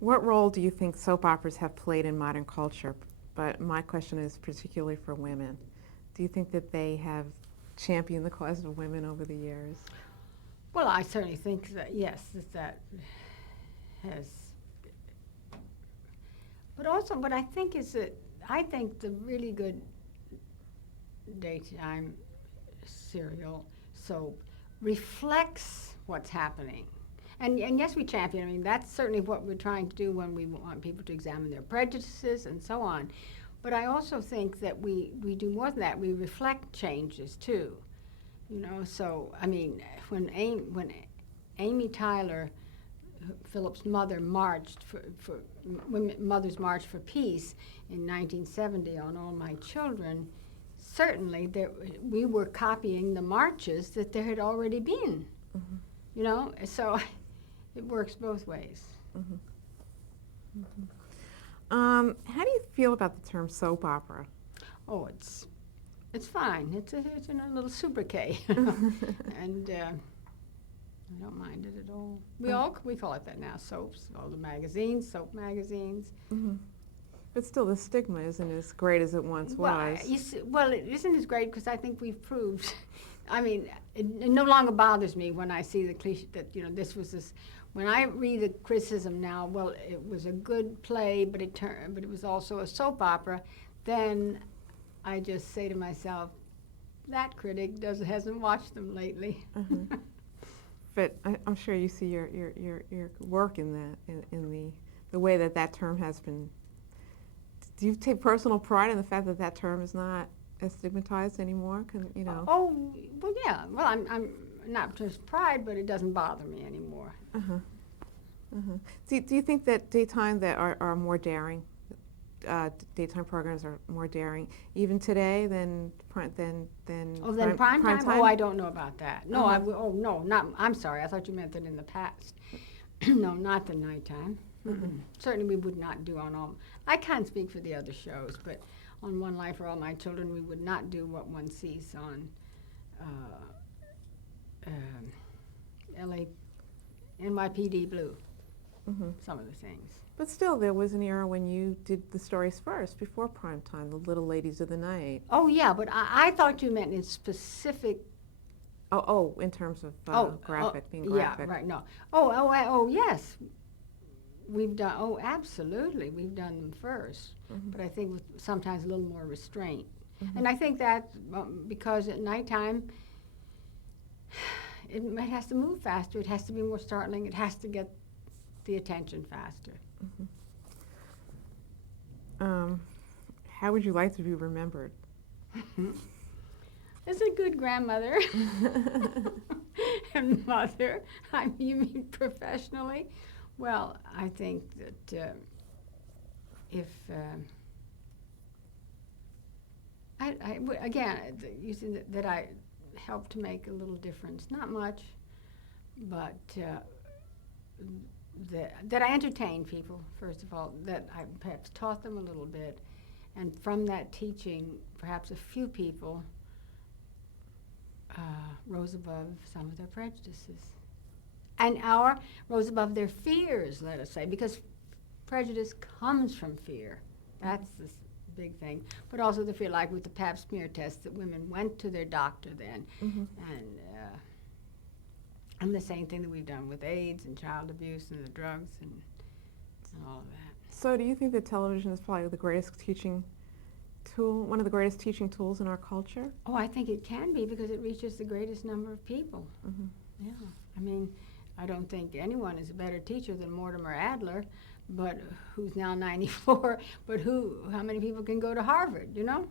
What role do you think soap operas have played in modern culture? But my question is particularly for women. Do you think that they have championed the cause of women over the years? Well, I certainly think that, yes, that has. But also, what I think is that I think the really good daytime serial soap reflects what's happening. And yes, we champion. I mean, that's certainly what we're trying to do when we want people to examine their prejudices and so on. But I also think that we do more than that. We reflect changes, too. You know, so, I mean, when Amy Tyler, Philip's mother, marched for Mothers March for Peace in 1970 on All My Children, certainly we were copying the marches that there had already been. Mm-hmm. You know, so it works both ways. Mm-hmm. Mm-hmm. How do you feel about the term soap opera? Oh, it's fine. It's a little sobriquet, and I don't mind it at all. We call it that now. Soaps, all the magazines, soap magazines. Mm-hmm. But still, the stigma isn't as great as it once was. Well, it isn't as great because I think we've proved. I mean, it no longer bothers me when I see the cliche that this was this. When I read the criticism now, well, it was a good play, but it was also a soap opera. Then I just say to myself, that critic hasn't watched them lately. Mm-hmm. But I'm sure you see your work in that in the way that term has been. Do you take personal pride in the fact that term is not as stigmatized anymore? Oh, well, yeah. Well, I'm not just pride, but it doesn't bother me anymore. Uh-huh. Uh-huh. Do you think that daytime that are more daring? Daytime programs are more daring even today than prime time? Oh, I don't know about that. No, Uh-huh. No, not. I'm sorry. I thought you meant that in the past. No, not the nighttime. Mm-hmm. Certainly, we would not do on all. I can't speak for the other shows, but on One Life for All My Children, we would not do what one sees on NYPD Blue. Mm-hmm. Some of the things. But still, there was an era when you did the stories first, before prime time, the Little Ladies of the Night. Oh, yeah, but I thought you meant in specific. Oh, in terms of graphic, being graphic. Yeah, right, no. Oh, yes. We've done, absolutely, we've done them first. Mm-hmm. But I think with sometimes a little more restraint. Mm-hmm. And I think that because at nighttime, it has to move faster, it has to be more startling, it has to get the attention faster. Mm-hmm. How would you like to be remembered? As a good grandmother and mother. You mean professionally? Well, I think that if you see that I helped to make a little difference, not much, but that I entertained people, first of all, that I perhaps taught them a little bit, and from that teaching, perhaps a few people rose above some of their prejudices. And rose above their fears, let us say, because prejudice comes from fear. That's the big thing. But also the fear, like with the Pap smear test, that women went to their doctor then. Mm-hmm. And the same thing that we've done with AIDS and child abuse and the drugs and all of that. So do you think that television is probably the greatest teaching tool, one of the greatest teaching tools in our culture? Oh, I think it can be because it reaches the greatest number of people. Mm-hmm. Yeah. I mean, I don't think anyone is a better teacher than Mortimer Adler, but who's now 94, but how many people can go to Harvard, you know?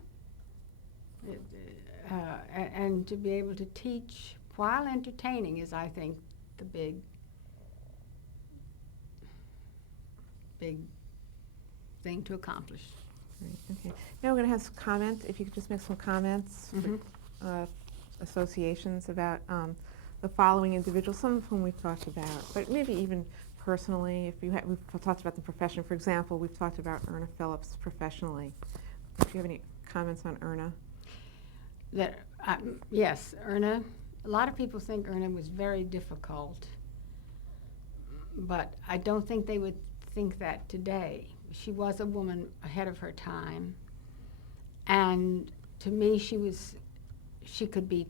And to be able to teach while entertaining is, I think, the big thing to accomplish. Right, okay. Now we're going to have some comments. If you could just make some comments, mm-hmm. Associations about the following individuals, some of whom we've talked about, but maybe even personally, we've talked about the profession. For example, we've talked about Erna Phillips professionally. If you have any comments on Erna? Yes, Erna. A lot of people think Erna was very difficult, but I don't think they would think that today. She was a woman ahead of her time, and to me, she could be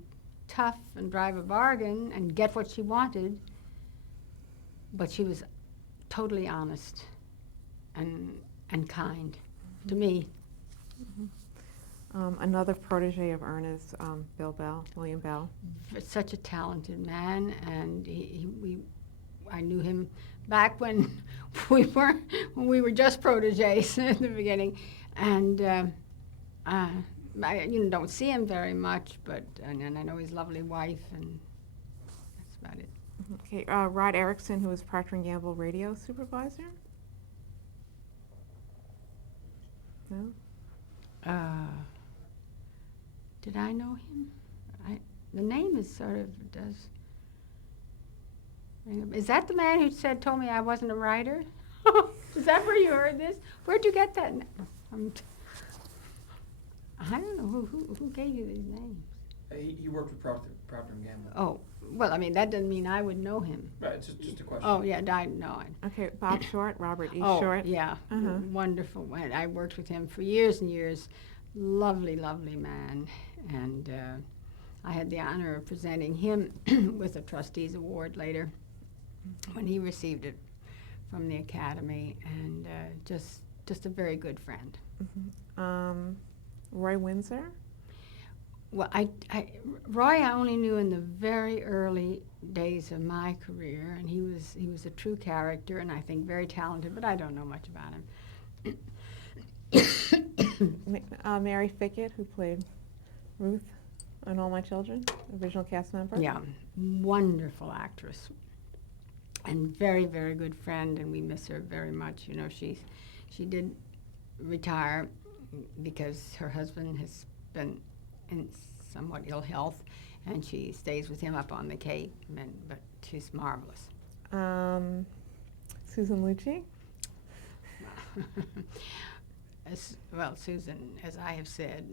tough and drive a bargain and get what she wanted, but she was totally honest and kind to me. Another protege of Erna's, William Bell. Such a talented man, and I knew him back when we were just proteges in the beginning, and I don't see him very much, and I know his lovely wife, and that's about it. Okay, Rod Erickson, who was Procter & Gamble radio supervisor. No. Did I know him? The name is sort of does. Is that the man who told me I wasn't a writer? Is that where you heard this? Where'd you get that? I don't know who gave you these names. He worked with Procter & Gamble. Oh, well, I mean that doesn't mean I would know him. Right, it's just a question. Oh yeah, I know. Okay, Bob Short, Robert E. Oh Short. yeah, wonderful. I worked with him for years and years. Lovely, lovely man, and I had the honor of presenting him with a trustees award later when he received it from the Academy, and just a very good friend. Roy Windsor. Well, Roy I only knew in the very early days of my career, and he was a true character, and I think very talented, but I don't know much about him. Mary Fickett, who played Ruth on All My Children, original cast member. Yeah, wonderful actress, and very, very good friend, and we miss her very much. You know, she did retire because her husband has been in somewhat ill health, and she stays with him up on the Cape, but she's marvelous. Susan Lucci. Susan, as I have said,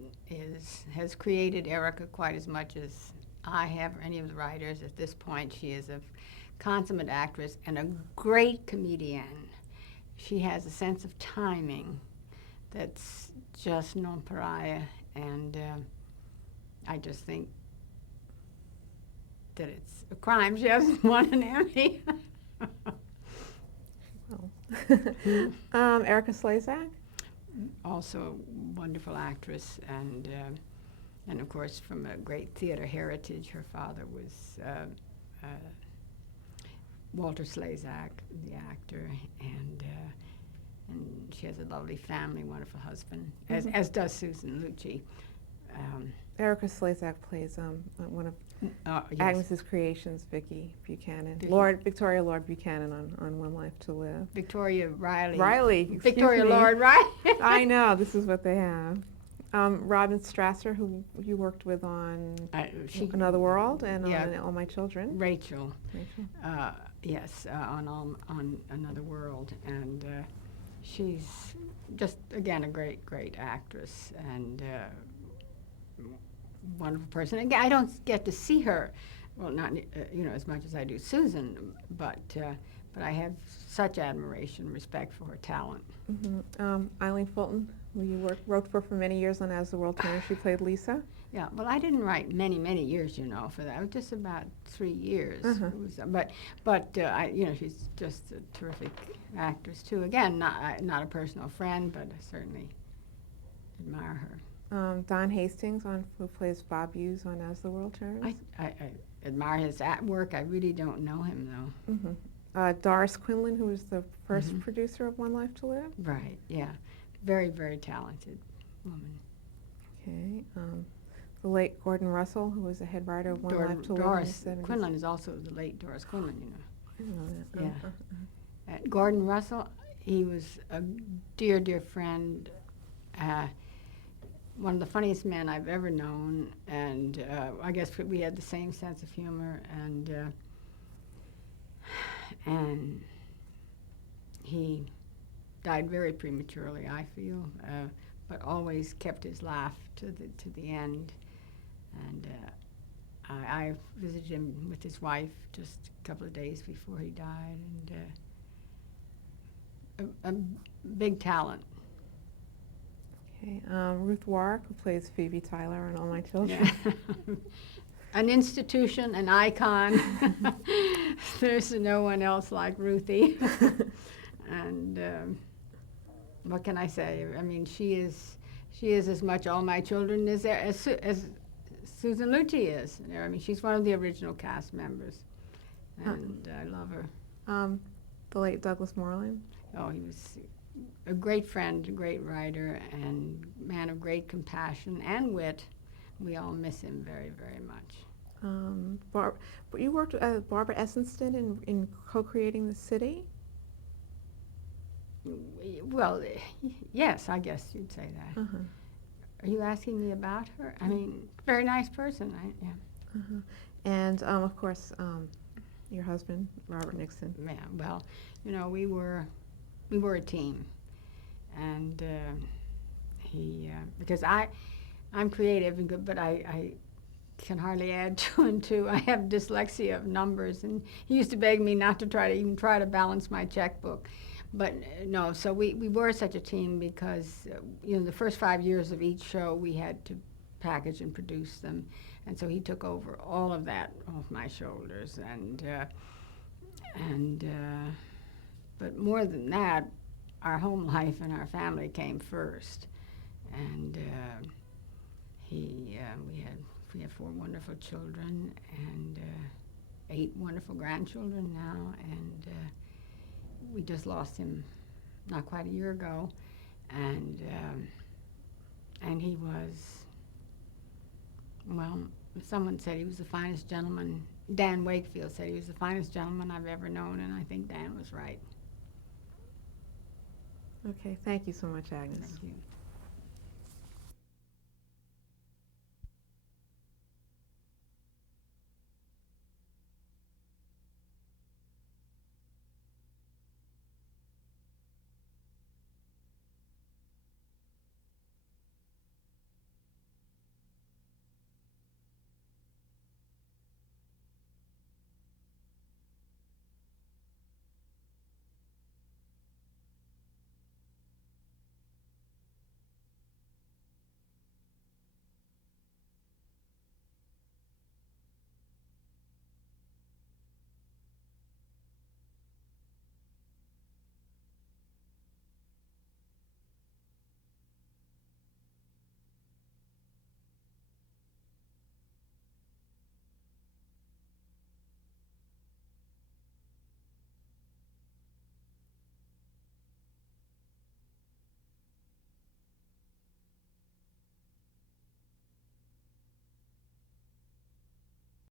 has created Erica quite as much as I have, or any of the writers. At this point, she is a consummate actress and a great comedian. She has a sense of timing that's just nonpareil, and I just think that it's a crime she hasn't won an Emmy. Erica Slezak. Also a wonderful actress, and of course from a great theater heritage. Her father was Walter Slezak, the actor, and she has a lovely family, wonderful husband, as does Susan Lucci. Erica Slezak plays one of Yes. Agnes's creations, Vicky Buchanan. Victoria Lord Buchanan on One Life to Live. Victoria Riley. Excuse Victoria me. Lord Riley. I know, this is what they have. Robin Strasser, who you worked with on Another World and on All My Children. Rachel. Yes, on Another World, and she's just again a great actress and wonderful person. Again, I don't get to see her, well, not as much as I do Susan, but I have such admiration and respect for her talent. Eileen Fulton, who you wrote for many years on As the World Turns. She played Lisa. Yeah, well, I didn't write many years, for that. It was just about 3 years. It was, but she's just a terrific actress too. Again, not a personal friend, but I certainly admire her. Don Hastings, who plays Bob Hughes on As the World Turns. I admire his work. I really don't know him though. Doris Quinlan, who was the first producer of One Life to Live. Right. Yeah, very talented woman. Okay. The late Gordon Russell, who was the head writer of One Life to Live in the 70s. Quinlan is also the late Doris Quinlan, I didn't know that. Yeah. Gordon Russell, he was a dear friend. One of the funniest men I've ever known, and I guess we had the same sense of humor, and he died very prematurely, I feel, but always kept his laugh to the end. And I visited him with his wife just a couple of days before he died, and a big talent. Okay, Ruth Warwick, who plays Phoebe Tyler in All My Children. Yeah. An institution, an icon. There's no one else like Ruthie. And what can I say? I mean, she is as much All My Children as Susan Lucci is. You know, I mean, she's one of the original cast members, and I love her. The late Douglas Moreland. Oh, he was a great friend, a great writer, and man of great compassion and wit. We all miss him very, very much. You worked with Barbara Essenston in co-creating The City? Well, yes, I guess you'd say that. Uh-huh. Are you asking me about her? I mean, very nice person, yeah. Uh-huh. And, of course, your husband, Robert Nixon. Yeah, well, you know, we were a team. And because I'm creative, but I can hardly add two and two. I have dyslexia of numbers, and he used to beg me not to even try to balance my checkbook. But no, so we were such a team because, you know, the first 5 years of each show we had to package and produce them. And so he took over all of that off my shoulders. But more than that, our home life and our family came first. And we had 4 wonderful children and 8 wonderful grandchildren now. And we just lost him not quite a year ago. And he was, well, someone said he was the finest gentleman. Dan Wakefield said he was the finest gentleman I've ever known, and I think Dan was right. Okay, thank you so much, Agnes. Thank you.